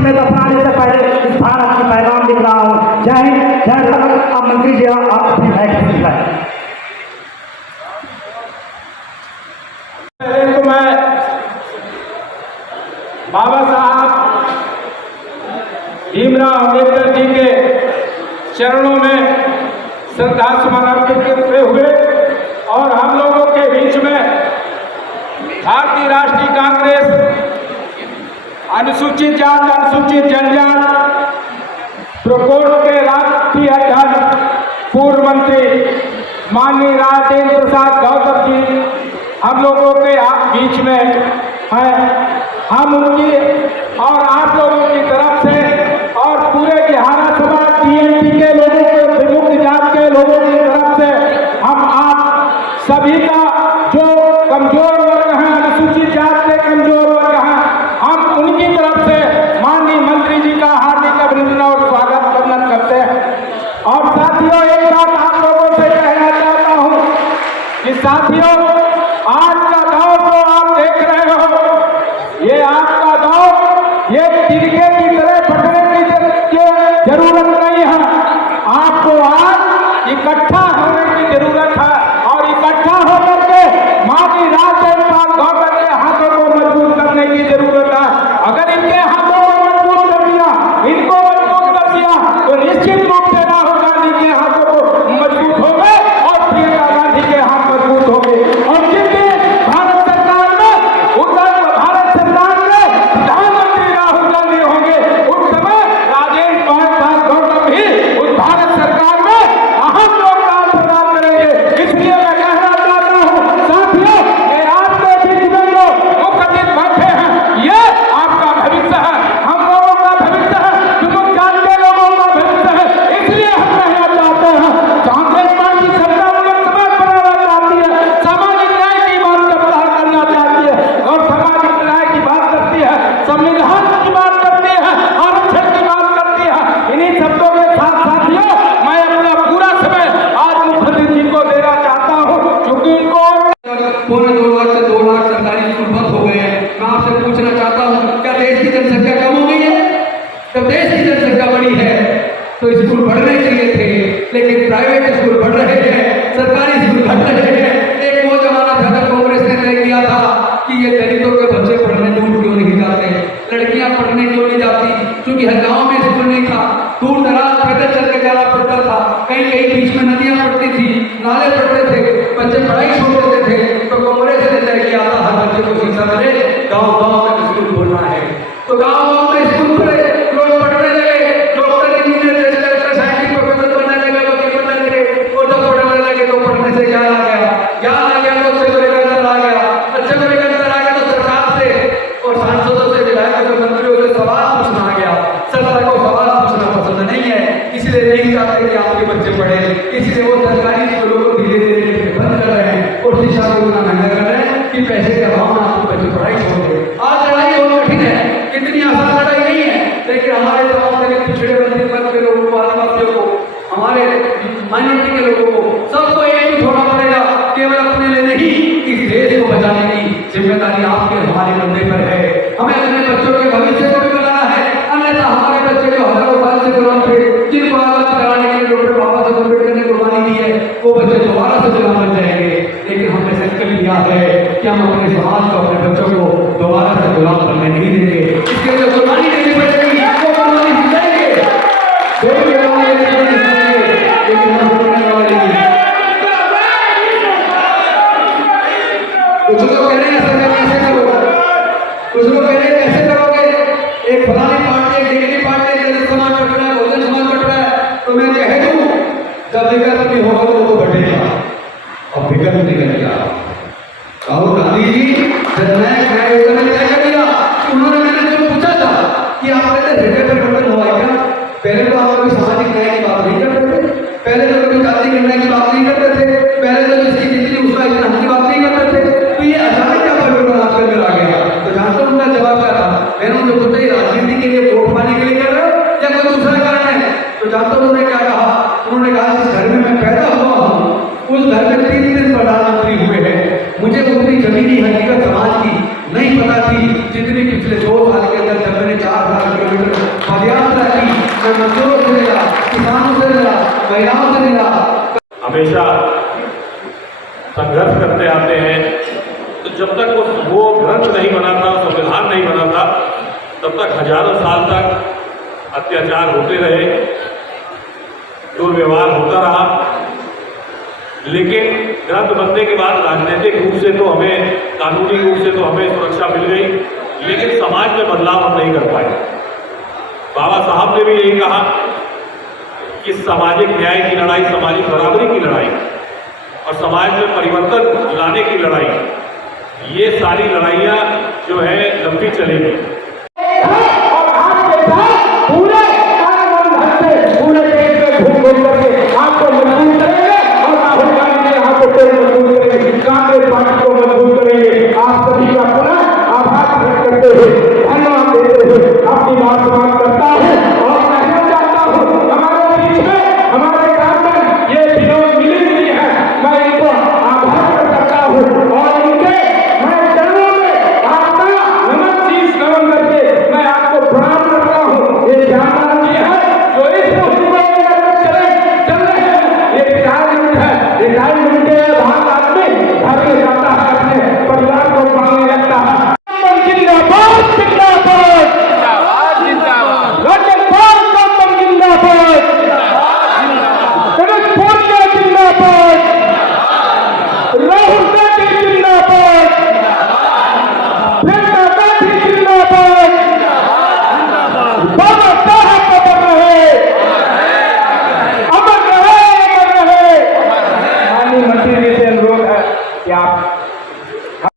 मिट्टी में दफनाने से पहले इस भारत की पैगाम लिख रहा हूँ। जय हिंद, जय भारत। अब मंत्री जी आप अपनी बैठक में जाएं। तो मैं बाबा साहब भीमराव अम्बेडकर जी के चरणों में श्रद्धा सुमन अर्पित करते हुए और हम लोगों के बीच में भारतीय राष्ट्रीय कांग्रेस अनुसूचित जात अनुसूचित जनजात प्रकोष्ठ के राष्ट्रीय अध्यक्ष पूर्व मंत्री माननीय राजेंद्र प्रसाद गौतम जी हम लोगों के बीच में है। हम उनकी और आप लोगों की तरफ से और पूरे बिहार समाज टीएमसी के लोगों के विमुक्त जात के लोगों की तरफ से हम आप सभी का जो कमजोर वर्ग हैं, अनुसूचित जात के कमजोर वर्ग हैं, हम उनकी तरफ से माननीय मंत्री जी का हार्दिक अभिनंदन और स्वागत वंदन करते हैं। और साथियों, एक बात आप लोगों से कहना चाहता हूँ कि साथियों, आज का दौर जो आप देख रहे हो, ये आपका दौर ये तिरके की तरह फटने की जरूरत नहीं है। आपको आज इकट्ठा होने की जरूरत है और इकट्ठा होकर के माननीय राजेंद्र गौतम के हाथों को मजबूत करने की जरूरत है। अगर इनके हाथों को मजबूत कर दिया, इनको मजबूत कर दिया, तो निश्चित रूप से राहुल गांधी के हाथों को मजबूत हो गए और प्रियंका गांधी के हाथ मजबूत हो गए। और पौने 2 लाख से 2 लाख सरकारी स्कूल बंद हो गए हैं। मैं आपसे पूछना चाहता हूँ, क्या देश की जनसंख्या कम हो गई है? जब देश की जनसंख्या बढ़ी है तो स्कूल बढ़ने चाहिए थे, लेकिन प्राइवेट स्कूल बढ़ रहे हैं, सरकारी स्कूल घट रहे हैं। एक वो जमाना था जब कांग्रेस ने तय किया था कि ये दलितों के बच्चे पढ़ने दूर क्यों नहीं जाते, लड़कियां पढ़ने क्यों नहीं जाती, क्योंकि हर गाँव में स्कूल नहीं था, दूर दराज पैदल चल के जाना पड़ता था, कहीं कहीं बीच में नदियां पड़ती थी, नाले पड़ते थे, बच्चे पढ़ाई छोड़ देते थे। तो कांग्रेस ने तय किया था हर बच्चे को शिक्षा मिले, गाँव-गाँव में स्कूल खोलना है। तो गाँव-गाँव में स्कूल खुले, लोग पढ़ने लगे, डॉक्टर इंजीनियर साइंटिस्ट प्रोफेसर बनने लगे, वकील बनने लगे, और जब पढ़ने लगे तो पढ़ने से क्या आ गया, ज्ञान आ गया, तो अच्छे को लेकर आ गया, अच्छे को लेकर आ गया तो सरकार से और सांसदों से विधायकों से मंत्रियों से सवाल पूछना आ गया। सरकार को सवाल पूछना पसंद नहीं है, इसलिए नहीं चाहते कि आपके बच्चे पढ़े, इसलिए वो सरकारी स्कूलों को धीरे धीरे बंद कर रहे हैं और शिक्षा को इतना महंगा कर रहे हैं कि पैसे के अभाव में आपको बच्चे पढ़ाई छोड़ दे। आज लड़ाई बहुत कठिन है, इतनी आसान लड़ाई नहीं है, लेकिन हमारे तमाम दलित पिछड़े वर्ग के लोगों को, आदिवासियों को, हमारे माइनॉरिटी के लोगों को, सबको एकजुट होना पड़ेगा। केवल अपने लिए नहीं, इस देश को बचाने की जिम्मेदारी आपके हमारे कंधे पर है। हमें अपने बच्चों के भविष्य को भी बनाना है, अन्यथा हमारे बच्चे जो हजारों साल से गुलाम थे, जिनको आजाद कराने के लिए डॉक्टर बाबा साहब अम्बेडकर ने कुर्बानी दी है, वो बच्चे दोबारा से गुलाम बन जाएंगे। लेकिन हमने संकल्प लिया है कि हम अपने समाज को, अपने बच्चों को दोबारा से गुलाम बनने नहीं देंगे। इसके लिए कुर्बानी देनी पड़ेगी, वो कुर्बानी देंगे, लेकिन हम करने वाले नहीं। कुछ लोग कह रहे हैं सरकार कैसे करोगे, कुछ लोग कह रहे हैं कैसे करोगे, एक फलानी पार्टी, एक डिग्री पार्टी, दलित समाज बट रहा है, बहुजन समाज बट रहा है, तो मैं कह दूं जब विकल्प नहीं होगा तो वो बढ़ेगा, और विकल्प निकल गया। राहुल गांधी जी जननायक न्याय योजना ने तय कर दिया, उन्होंने, मैंने जो पूछा था कि आपने हृदय परिवर्तन हुआ है क्या, पहले तो आप कभी सामाजिक न्याय की बात नहीं करते थे, पहले तो कभी जाति न्याय की बात नहीं करते थे, पहले तो जिसकी जितनी उसका इतना की बात नहीं करते थे, तो ये अचानक क्या परिवर्तन आपके अंदर आ गया। तो जानते उनका जवाब क्या था, मैंने उनको पूछा राजनीति के लिए वोट पाने के लिए कर रहे हो या कोई दूसरा कारण है, तो जानते उन्होंने क्या कहा, उन्होंने कहा जिस घर में मैं पैदा हुआ हूँ उस घर में 3 दिन प्रधानमंत्री हुए हैं, मुझे उतनी जमीनी हकीकत समाज की नहीं पता थी जितनी पिछले 2 साल के अंदर जब मैंने 4000 किलोमीटर मजदूरों से मिला, किसानों से मिला, महिलाओं से मिला। हमेशा संघर्ष करते आते हैं। तो जब तक वो ग्रंथ नहीं बना था, संविधान नहीं बना था, तब तक हजारों साल तक अत्याचार होते रहे, दुर्व्यवहार होता रहा। लेकिन ग्रंथ बनने के बाद राजनीतिक रूप से तो हमें, कानूनी रूप से तो हमें सुरक्षा मिल गई, लेकिन समाज में बदलाव हम नहीं कर पाए। बाबा साहब ने भी यही कहा कि सामाजिक न्याय की लड़ाई, सामाजिक बराबरी की लड़ाई और समाज में परिवर्तन लाने की लड़ाई, ये सारी लड़ाइयाँ जो है लंबी चलेगी। और आज के साथ पूरे